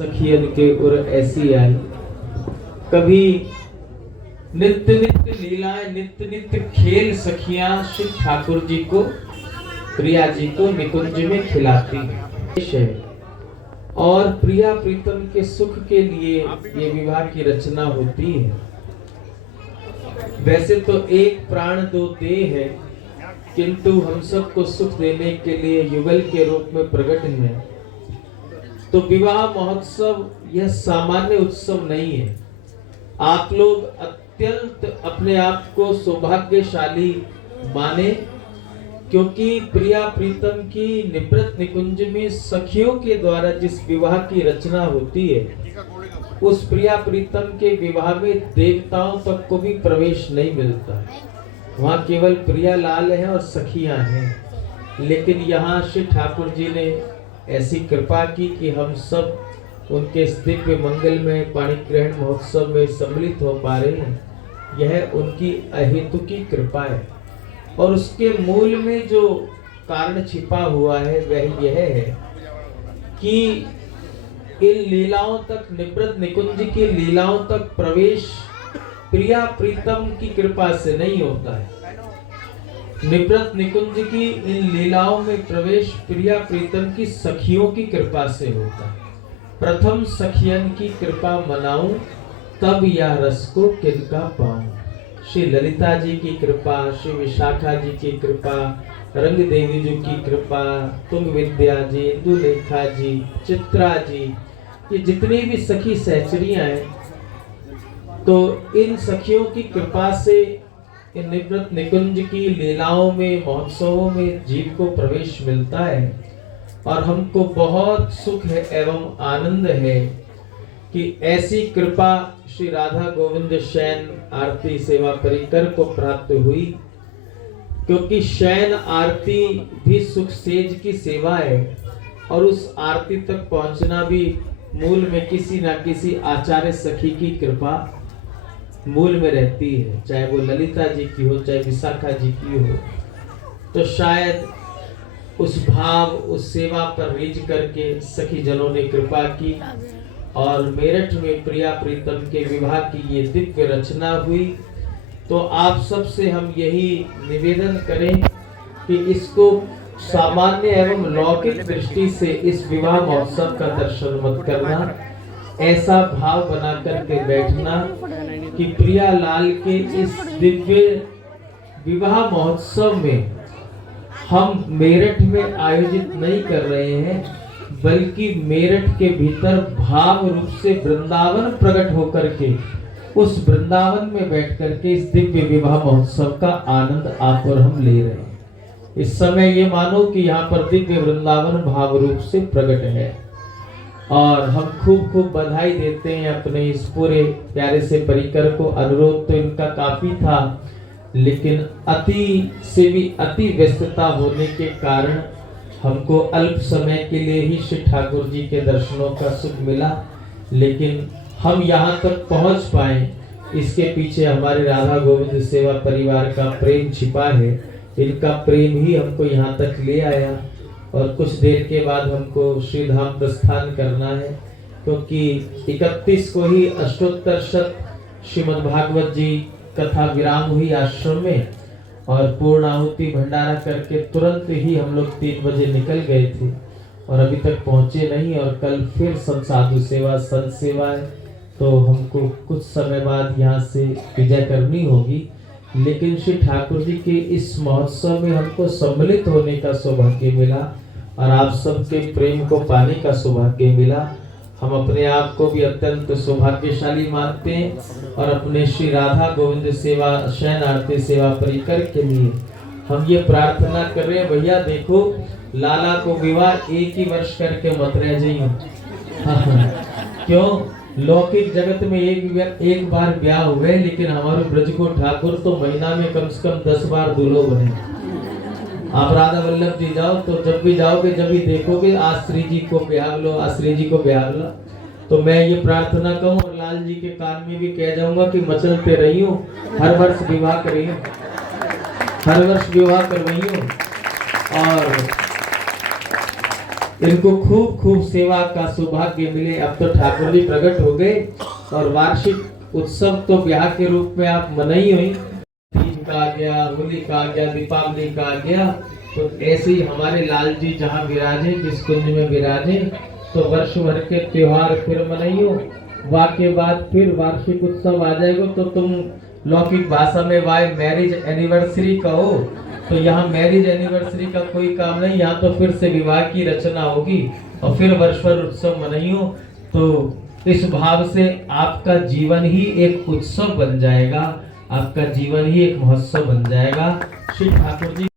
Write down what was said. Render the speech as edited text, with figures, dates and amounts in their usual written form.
सखियन के उर ऐसी आई। कभी नित्य नित्य लीलाएं, नित्य नित्य खेल सखियां श्री ठाकुर जी को, प्रिया जी को निकुंज में खिलाती है। और प्रिया प्रीतम के सुख के लिए ये विवाह की रचना होती है। वैसे तो एक प्राण दो देह है, किंतु हम सबको सुख देने के लिए युगल के रूप में प्रकट है। तो विवाह महोत्सव यह सामान्य उत्सव नहीं है। आप लोग अत्यंत अपने आप को सौभाग्यशाली माने, क्योंकि प्रिया प्रीतम की निवृत्त निकुंज में सखियों के द्वारा जिस विवाह की रचना होती है, उस प्रिया प्रीतम के विवाह में देवताओं तक को भी प्रवेश नहीं मिलता। वहाँ केवल प्रिया लाल है और सखियां हैं। लेकिन यहाँ श्री ठाकुर जी ने ऐसी कृपा की कि हम सब उनके दिव्य मंगल में पाणी ग्रहण महोत्सव में सम्मिलित हो पा रहे हैं। यह उनकी अहेतुकी कृपा है। और उसके मूल में जो कारण छिपा हुआ है वह यह है कि इन लीलाओं तक, निवृत्त निकुंज की लीलाओं तक प्रवेश प्रिया प्रीतम की कृपा से नहीं होता है। निवृत्त निकुंज की इन लीलाओं में प्रवेश प्रिया प्रीतम की सखियों की कृपा से होता है। प्रथम सखियन की कृपा मनाऊं, तब या रस को किनका पाऊं। श्री ललिता जी की कृपा, श्री विशाखा जी की कृपा, रंग देवी जी की कृपा, तुंग विद्या जी, इंदुलेखा जी, चित्रा जी, ये जितनी भी सखी सहचरियां हैं, तो इन सखियों की कृपा से इन निवृत्त निकुंज की लीलाओं में, महोत्सवों में जीव को प्रवेश मिलता है। और हमको बहुत सुख है एवं आनंद है कि ऐसी कृपा श्री राधा गोविंद शयन आरती सेवा परिकर को प्राप्त हुई। क्योंकि शयन आरती भी सुख सेज की सेवा है, और उस आरती तक पहुंचना भी मूल में किसी ना किसी आचार्य सखी की कृपा मूल में रहती है, चाहे वो ललिता जी की हो, चाहे विशाखा जी की हो। तो शायद उस भाव, उस सेवा पर रीझ करके सखी जनों ने कृपा की और मेरठ में प्रिया प्रीतम के विवाह की ये दिव्य रचना हुई। तो आप सब से हम यही निवेदन करें कि इसको सामान्य एवं लौकिक दृष्टि से इस विवाह महोत्सव का दर्शन मत करना। ऐसा भाव बना करके बैठना कि प्रिया लाल के इस दिव्य विवाह महोत्सव में हम मेरठ में आयोजित नहीं कर रहे हैं, बल्कि मेरठ के भीतर भाव रूप से वृंदावन प्रकट होकर के उस वृंदावन में बैठ करके इस दिव्य विवाह महोत्सव का आनंद आप और हम ले रहे हैं। इस समय ये मानो कि यहाँ पर दिव्य वृंदावन भाव रूप से प्रकट है। और हम खूब खूब बधाई देते हैं अपने इस पूरे प्यारे से परिकर को। अनुरोध तो इनका काफी था, लेकिन अति से भी अति व्यस्तता होने के कारण हमको अल्प समय के लिए ही श्री ठाकुर जी के दर्शनों का सुख मिला। लेकिन हम यहाँ तक पहुँच पाए, इसके पीछे हमारे राधा गोविंद सेवा परिवार का प्रेम छिपा है। इनका प्रेम ही हमको यहाँ तक ले आया। और कुछ देर के बाद हमको श्री धाम प्रस्थान करना है, क्योंकि 31 को ही अष्टोत्तर शत श्रीमद् भागवत जी कथा विराम हुई आश्रम में, और पूर्ण आहुति भंडारा करके तुरंत ही हम लोग 3 बजे निकल गए थे और अभी तक पहुंचे नहीं। और कल फिर साधु सेवा, संत सेवा है, तो हमको कुछ समय बाद यहाँ से विजय करनी होगी। लेकिन श्री ठाकुर जी के इस महोत्सव में हमको सम्मिलित होने का सौभाग्य मिला और आप सबके प्रेम को पाने का सौभाग्य मिला। हम अपने आप को भी अत्यंत सौभाग्यशाली मानते हैं और अपने श्री राधा गोविंद सेवा शयन आरती सेवा परिकर के लिए हम ये प्रार्थना कर रहे हैं, भैया देखो लाला को विवाह एक ही वर्ष करके मत रह जाइए। क्यों? लौकिक जगत में एक बार ब्याह हुए, लेकिन हमारे ब्रज को ठाकुर तो महीना में कम से कम 10 बार दूल्हो बने। आप राधा वल्लभ जी जाओ तो जब भी जाओगे, जब भी देखोगे आश्री जी को ब्याह लो, आश्री जी को ब्याह लो। तो मैं ये प्रार्थना कहूँ और लाल जी के कान में भी कह जाऊंगा कि मचलते रही हो, हर वर्ष विवाह करिए, हर वर्ष विवाह करवाइयो। और इनको खूब खूब सेवा का सौभाग्य मिले। अब तो ठाकुर जी प्रकट हो गए और वार्षिक उत्सव तो ब्याह के रूप में आप मनाई हुई, तीज का आ गया, होली का आ गया, दीपावली का आ गया, तो ऐसे ही हमारे लाल जी जहाँ विराजे, जिस कुंज में विराजे, तो वर्ष भर के त्योहार फिर मनाइयो। के बाद फिर वार्षिक उत्सव आ जाएगा तो तुम लौकिक भाषा में वाई मैरिज एनिवर्सरी कहो, तो यहाँ मैरिज एनिवर्सरी का कोई काम नहीं, यहाँ तो फिर से विवाह की रचना होगी और फिर वर्ष भर उत्सव मनाइयो। तो इस भाव से आपका जीवन ही एक उत्सव बन जाएगा, आपका जीवन ही एक महोत्सव बन जाएगा। श्री ठाकुर जी